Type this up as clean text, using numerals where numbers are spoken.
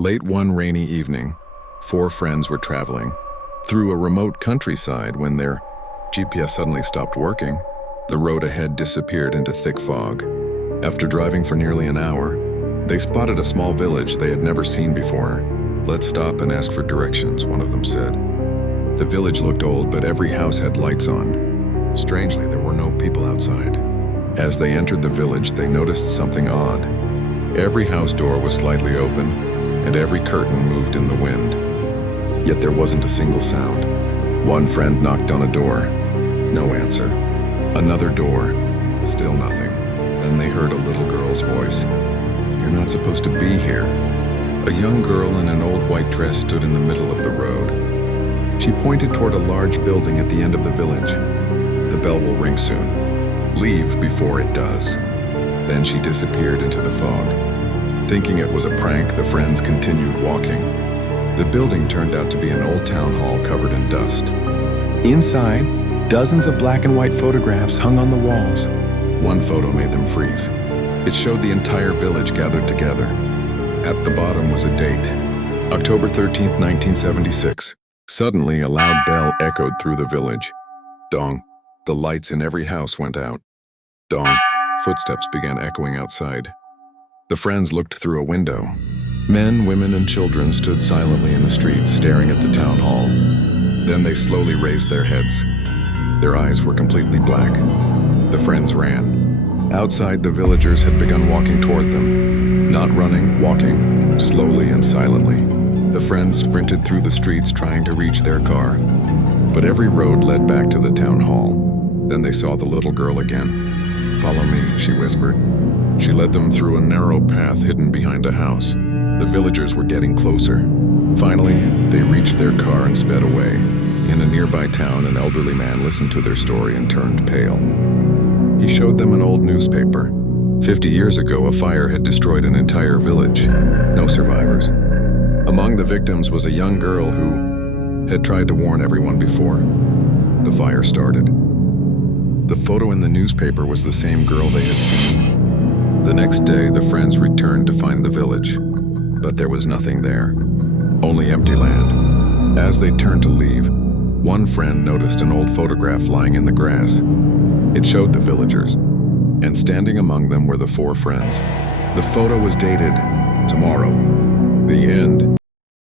Late one rainy evening, four friends were traveling through a remote countryside when their GPS suddenly stopped working. The road ahead disappeared into thick fog. After driving for nearly an hour, they spotted a small village they had never seen before. "Let's stop and ask for directions," one of them said. The village looked old, but every house had lights on. Strangely, there were no people outside. As they entered the village, they noticed something odd. Every house door was slightly open, and every curtain moved in the wind. Yet there wasn't a single sound. One friend knocked on a door. No answer. Another door. Still nothing. Then they heard a little girl's voice. "You're not supposed to be here." A young girl in an old white dress stood in the middle of the road. She pointed toward a large building at the end of the village. "The bell will ring soon. Leave before it does." Then she disappeared into the fog. Thinking it was a prank, the friends continued walking. The building turned out to be an old town hall covered in dust. Inside, dozens of black and white photographs hung on the walls. One photo made them freeze. It showed the entire village gathered together. At the bottom was a date, October 13th, 1976. Suddenly, a loud bell echoed through the village. Dong. The lights in every house went out. Dong. Footsteps began echoing outside. The friends looked through a window. Men, women, and children stood silently in the streets, staring at the town hall. Then they slowly raised their heads. Their eyes were completely black. The friends ran. Outside, the villagers had begun walking toward them. Not running, walking, slowly and silently. The friends sprinted through the streets trying to reach their car. But every road led back to the town hall. Then they saw the little girl again. "Follow me," she whispered. She led them through a narrow path hidden behind a house. The villagers were getting closer. Finally, they reached their car and sped away. In a nearby town, an elderly man listened to their story and turned pale. He showed them an old newspaper. 50 years ago, a fire had destroyed an entire village. No survivors. Among the victims was a young girl who had tried to warn everyone before. The fire started. The photo in the newspaper was the same girl they had seen. The next day, the friends returned to find the village, but there was nothing there. Only empty land. As they turned to leave, one friend noticed an old photograph lying in the grass. It showed the villagers, and standing among them were the four friends. The photo was dated, "Tomorrow." The end.